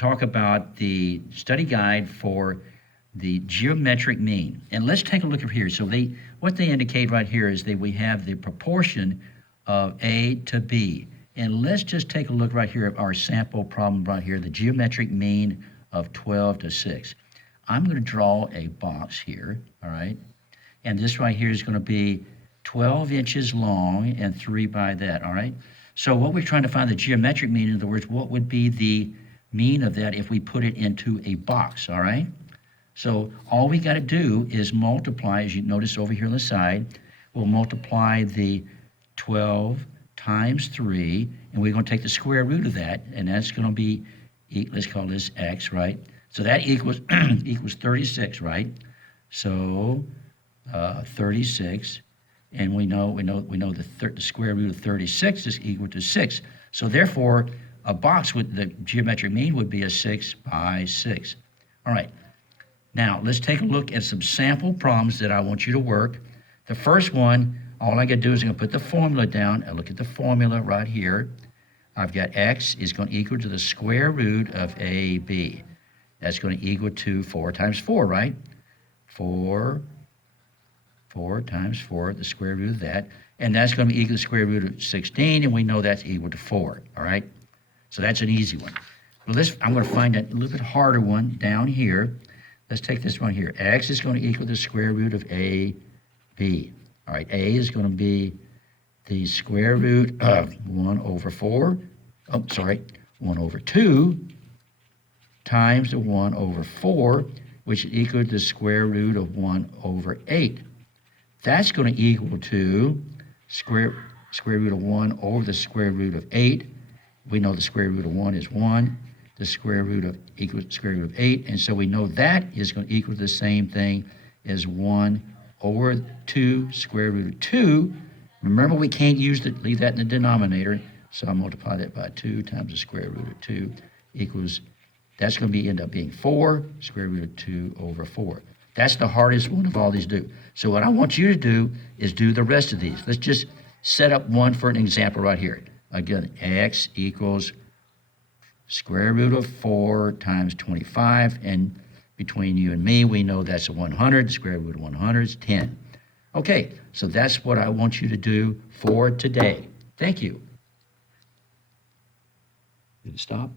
talk about the study guide for the geometric mean. And let's take a look at here. So what they indicate right here is that we have the proportion of A to B. And let's just take a look right here at our sample problem right here, the geometric mean of 12 to 6. I'm going to draw a box here, all right? And this right here is going to be 12 inches long and 3 by that, all right? So what we're trying to find the geometric mean, in other words, what would be the mean of that if we put it into a box, all right? So all we got to do is multiply, as you notice over here on the side, we'll multiply the 12 times 3, and we're going to take the square root of that, and that's going to be, let's call this x, right? So that equals equals 36, right? So 36, and we know the square root of 36 is equal to 6. So therefore, a box with the geometric mean would be a 6 by 6. All right. Now, let's take a look at some sample problems that I want you to work. The first one, all I got to do is I'm going to put the formula down. I look at the formula right here. I've got x is going to equal to the square root of AB. That's going to equal to 4 times 4, right? 4 times 4, the square root of that. And that's going to be equal to the square root of 16, and we know that's equal to 4, all right? So that's an easy one. Well, I'm going to find a little bit harder one down here. Let's take this one here. X is going to equal the square root of AB. All right, A is going to be the square root of 1 over 4. Oh, sorry, 1 over 2 times the 1 over 4, which is equal to the square root of 1 over 8. That's going to equal to square root of 1 over the square root of 8. We know the square root of 1 is 1. The square root of equals square root of 8, and so we know that is going to equal the same thing as 1 over 2 square root of 2. Remember, we can't leave that in the denominator, so I'll multiply that by 2 times the square root of 2 equals, that's going to end up being 4 square root of 2 over 4. That's the hardest one of all these to do. So what I want you to do is do the rest of these. Let's just set up one for an example right here. Again, x equals square root of 4 times 25, and between you and me, we know that's a 100. Square root of 100 is 10. Okay, so that's what I want you to do for today. Thank you. Did it stop?